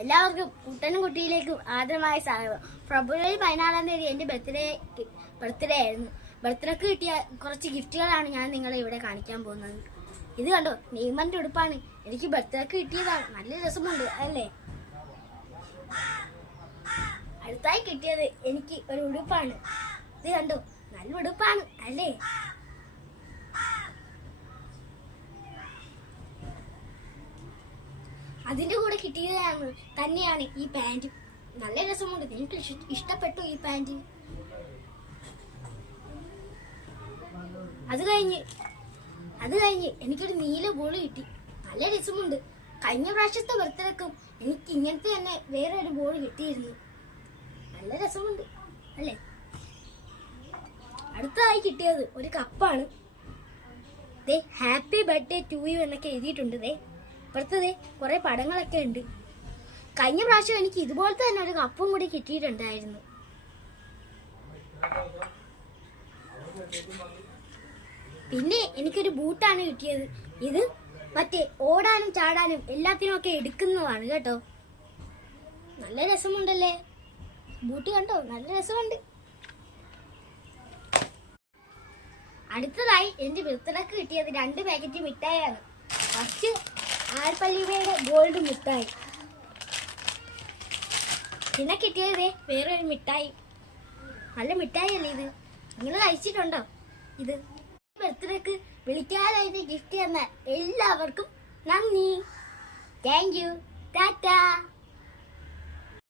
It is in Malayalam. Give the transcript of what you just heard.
എല്ലാവർക്കും കുട്ടനും കുട്ടിയിലേക്കും ആദരമായ സ്വാഗതം. ഫെബ്രുവരി പതിനാലാം തീയതി എന്റെ ബർത്ത്ഡേ ബർത്ത്ഡേ ആയിരുന്നു. ബർത്ത്ഡേക്ക് കിട്ടിയ കുറച്ച് ഗിഫ്റ്റുകളാണ് ഞാൻ നിങ്ങളെ ഇവിടെ കാണിക്കാൻ പോകുന്നത്. ഇത് കണ്ടോ? നെയ്മറിന്റെ ഉടുപ്പാണ്. എനിക്ക് ബർത്ത്ഡേക്ക് കിട്ടിയതാണ്. നല്ല രസമുണ്ട് അല്ലേ? അടുത്തായി കിട്ടിയത് എനിക്ക് ഒരു ഉടുപ്പാണ്. ഇത് കണ്ടോ? നല്ല ഉടുപ്പാണ് അല്ലേ? അതിന്റെ കൂടെ കിട്ടിയതാണ്. തന്നെയാണ് ഈ പാന്റ് നല്ല രസമുണ്ട്. എനിക്ക് ഇഷ്ടപ്പെട്ടു ഈ പാന്റ് അത് കഴിഞ്ഞ് അത് കഴിഞ്ഞ് എനിക്കൊരു നീല ബോൾ കിട്ടി. നല്ല രസമുണ്ട്. കഴിഞ്ഞ പ്രാവശ്യത്തെ ബർത്ത്ഡേക്കും എനിക്ക് ഇങ്ങനത്തെ തന്നെ വേറെ ഒരു ബോൾ കിട്ടിയിരുന്നു. നല്ല രസമുണ്ട്. അല്ലേ? അടുത്തതായി കിട്ടിയത് ഒരു കപ്പാണ് ദേ ഹാപ്പി ബർത്ത്ഡേ ടു യു എന്നൊക്കെ എഴുതിയിട്ടുണ്ട് ദേ. ഇപ്പുറത്തത് കുറെ പടങ്ങളൊക്കെ ഉണ്ട്. കഴിഞ്ഞ പ്രാവശ്യം എനിക്ക് ഇതുപോലത്തെ തന്നെ ഒരു കപ്പും കൂടി കിട്ടിയിട്ടുണ്ടായിരുന്നു. പിന്നെ എനിക്കൊരു ബൂട്ടാണ് കിട്ടിയത്. ഇത് മറ്റേ ഓടാനും ചാടാനും എല്ലാത്തിനും ഒക്കെ എടുക്കുന്നതാണ് കേട്ടോ. നല്ല രസമുണ്ടല്ലേ? ബൂട്ട് കണ്ടോ? നല്ല രസമുണ്ട്. അടുത്തതായി എന്റെ ബർത്ത്ഡേക്ക് കിട്ടിയത് രണ്ട് പാക്കറ്റ് മിഠായിയാണ്. ഫസ്റ്റ് ആൽപ്പള്ളിയുടെ ഗോൾഡ് മിഠായി. പിന്നെ കിട്ടിയത് ദേ വേറെ ഒരു മിഠായി. നല്ല മിഠായി അല്ലേ ഇത്? നിങ്ങൾ കഴിച്ചിട്ടുണ്ടോ? ഇത് ബർത്ത്ഡേക്ക് വിളിക്കാതായിട്ട് ഗിഫ്റ്റ് തന്ന എല്ലാവർക്കും നന്ദി. Thank you Tata